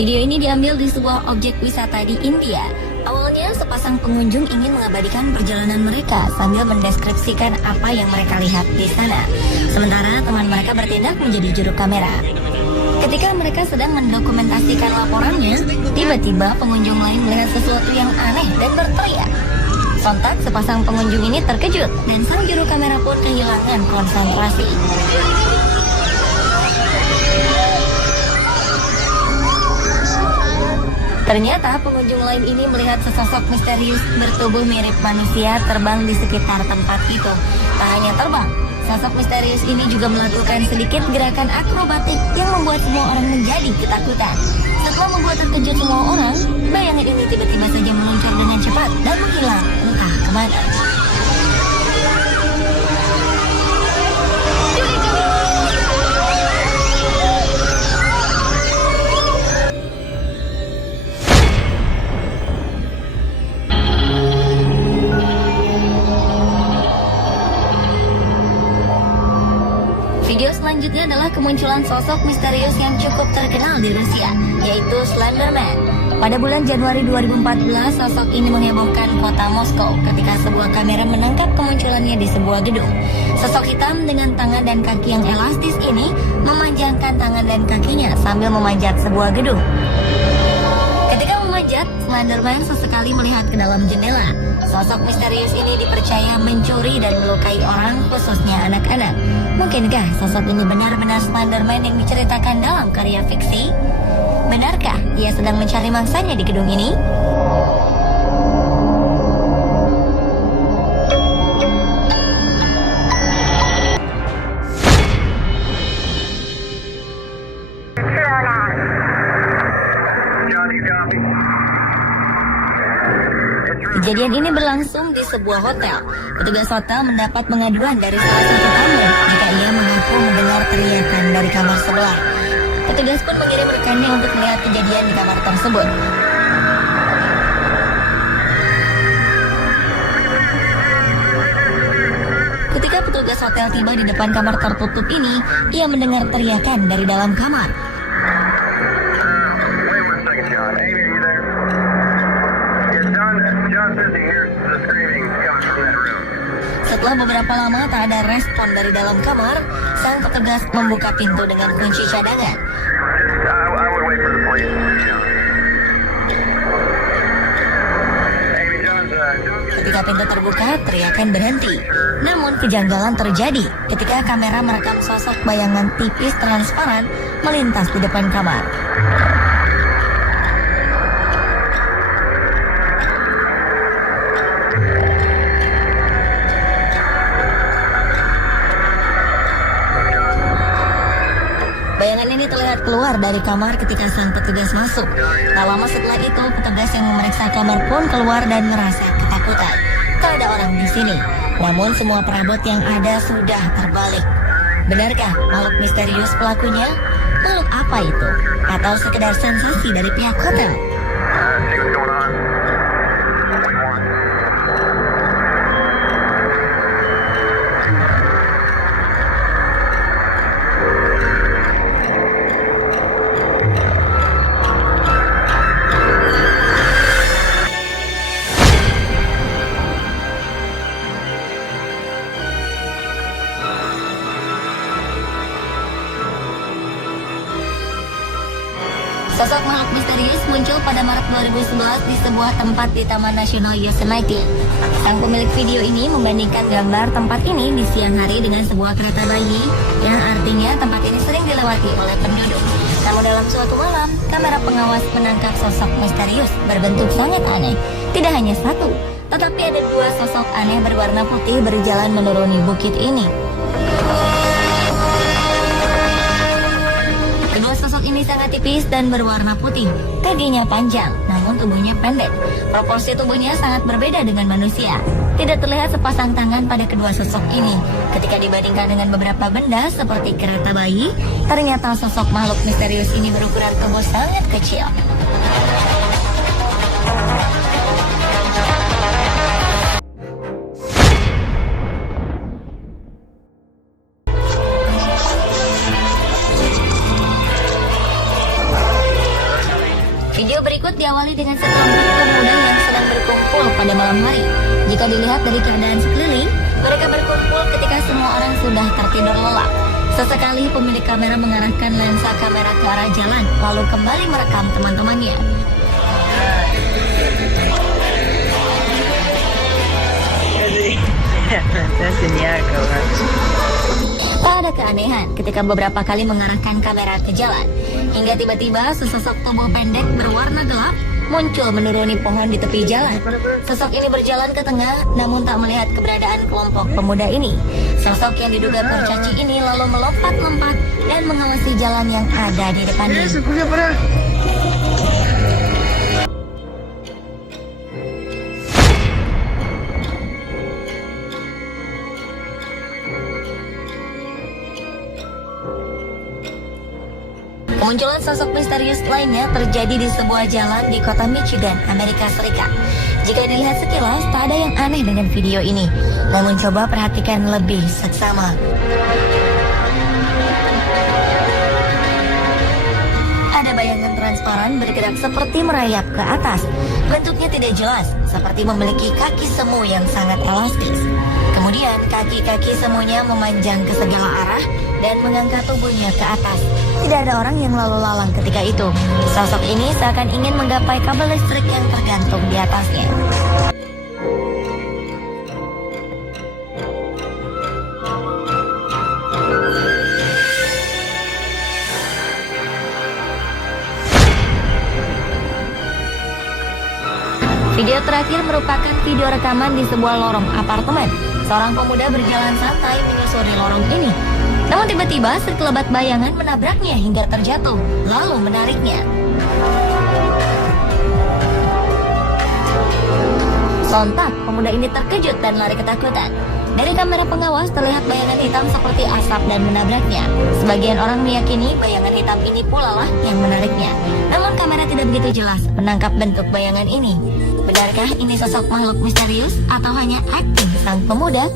Video ini diambil di sebuah objek wisata di India. Awalnya, sepasang pengunjung ingin mengabadikan perjalanan mereka sambil mendeskripsikan apa yang mereka lihat di sana. Sementara teman mereka bertindak menjadi juru kamera. Ketika mereka sedang mendokumentasikan laporannya, tiba-tiba pengunjung lain melihat sesuatu yang aneh dan berteriak. Sontak, sepasang pengunjung ini terkejut dan sang juru kamera pun kehilangan konsentrasi. Ternyata pengunjung lain ini melihat sesosok misterius bertubuh mirip manusia terbang di sekitar tempat itu. Tak hanya terbang, sosok misterius ini juga melakukan sedikit gerakan akrobatik yang membuat semua orang menjadi ketakutan. Setelah membuat terkejut semua orang, bayangan ini tiba-tiba saja meluncur dengan cepat dan menghilang entah kemana. Video selanjutnya adalah kemunculan sosok misterius yang cukup terkenal di Rusia, yaitu Slenderman. Pada bulan Januari 2014, sosok ini menghebohkan kota Moskow ketika sebuah kamera menangkap kemunculannya di sebuah gedung. Sosok hitam dengan tangan dan kaki yang elastis ini memanjangkan tangan dan kakinya sambil memanjat sebuah gedung. Ketika memanjat, Slenderman sesekali melihat ke dalam jendela. Sosok misterius ini dipercaya mencuri dan melukai orang, khususnya anak-anak. Mungkinkah sosok ini benar-benar Slenderman yang diceritakan dalam karya fiksi? Benarkah ia sedang mencari mangsanya di gedung ini? Kejadian ini berlangsung di sebuah hotel. Petugas hotel mendapat pengaduan dari salah satu tamu jika ia mengaku mendengar teriakan dari kamar sebelah. Petugas pun mengirim rekannya untuk melihat kejadian di kamar tersebut. Ketika petugas hotel tiba di depan kamar tertutup ini, ia mendengar teriakan dari dalam kamar. Setelah beberapa lama tak ada respon dari dalam kamar, sang petugas membuka pintu dengan kunci cadangan. Ketika pintu terbuka, teriakan berhenti. Namun kejanggalan terjadi ketika kamera merekam sosok bayangan tipis transparan melintas di depan kamar. Bayangan ini terlihat keluar dari kamar ketika sang petugas masuk. Tak lama setelah itu, petugas yang memeriksa kamar pun keluar dan merasa ketakutan. Tak ada orang di sini, namun semua perabot yang ada sudah terbalik. Benarkah makhluk misterius pelakunya? Makhluk apa itu? Atau sekedar sensasi dari pihak hotel? Sosok makhluk misterius misterius muncul pada Maret 2011 di sebuah tempat di Taman Nasional Yosemite. Sang pemilik video ini membandingkan gambar tempat ini di siang hari dengan sebuah kereta bayi, yang artinya tempat ini sering dilewati oleh penduduk. Namun dalam suatu malam, kamera pengawas menangkap sosok misterius berbentuk sangat aneh. Tidak hanya satu, tetapi ada dua sosok aneh berwarna putih berjalan menuruni bukit ini. Kedua sosok ini sangat tipis dan berwarna putih. Kakinya panjang, namun tubuhnya pendek. Proporsi tubuhnya sangat berbeda dengan manusia. Tidak terlihat sepasang tangan pada kedua sosok ini. Ketika dibandingkan dengan beberapa benda seperti kereta bayi, ternyata sosok makhluk misterius ini berukuran tubuh sangat kecil. Video berikut diawali dengan sekelompok pemuda yang sedang berkumpul pada malam hari. Jika dilihat dari keadaan sekeliling, mereka berkumpul ketika semua orang sudah tertidur lelap. Sesekali pemilik kamera mengarahkan lensa kamera ke arah jalan, lalu kembali merekam teman-temannya. Tak ada keanehan ketika beberapa kali mengarahkan kamera ke jalan, hingga tiba-tiba sesosok tubuh pendek berwarna gelap muncul menuruni pohon di tepi jalan. Sosok ini berjalan ke tengah, namun tak melihat keberadaan kelompok pemuda ini. Sosok yang diduga kurcaci ini lalu melompat-lompat dan mengawasi jalan yang ada di depannya. Kemunculan sosok misterius lainnya terjadi di sebuah jalan di kota Michigan, Amerika Serikat. Jika dilihat sekilas, tak ada yang aneh dengan video ini. Namun coba perhatikan lebih seksama. Ada bayangan transparan bergerak seperti merayap ke atas. Bentuknya tidak jelas, seperti memiliki kaki semu yang sangat elastis. Kemudian kaki-kaki semuanya memanjang ke segala arah dan mengangkat tubuhnya ke atas. Tidak ada orang yang lalu lalang ketika itu. Sosok ini seakan ingin menggapai kabel listrik yang tergantung di atasnya. Video terakhir merupakan video rekaman di sebuah lorong apartemen. Seorang pemuda berjalan santai menyusuri lorong ini. Namun tiba-tiba sekelebat bayangan menabraknya hingga terjatuh, lalu menariknya. Sontak, pemuda ini terkejut dan lari ketakutan. Dari kamera pengawas terlihat bayangan hitam seperti asap dan menabraknya. Sebagian orang meyakini bayangan hitam ini pula lah yang menariknya. Namun kamera tidak begitu jelas menangkap bentuk bayangan ini. Benarkah ini sosok makhluk misterius atau hanya akting sang pemuda?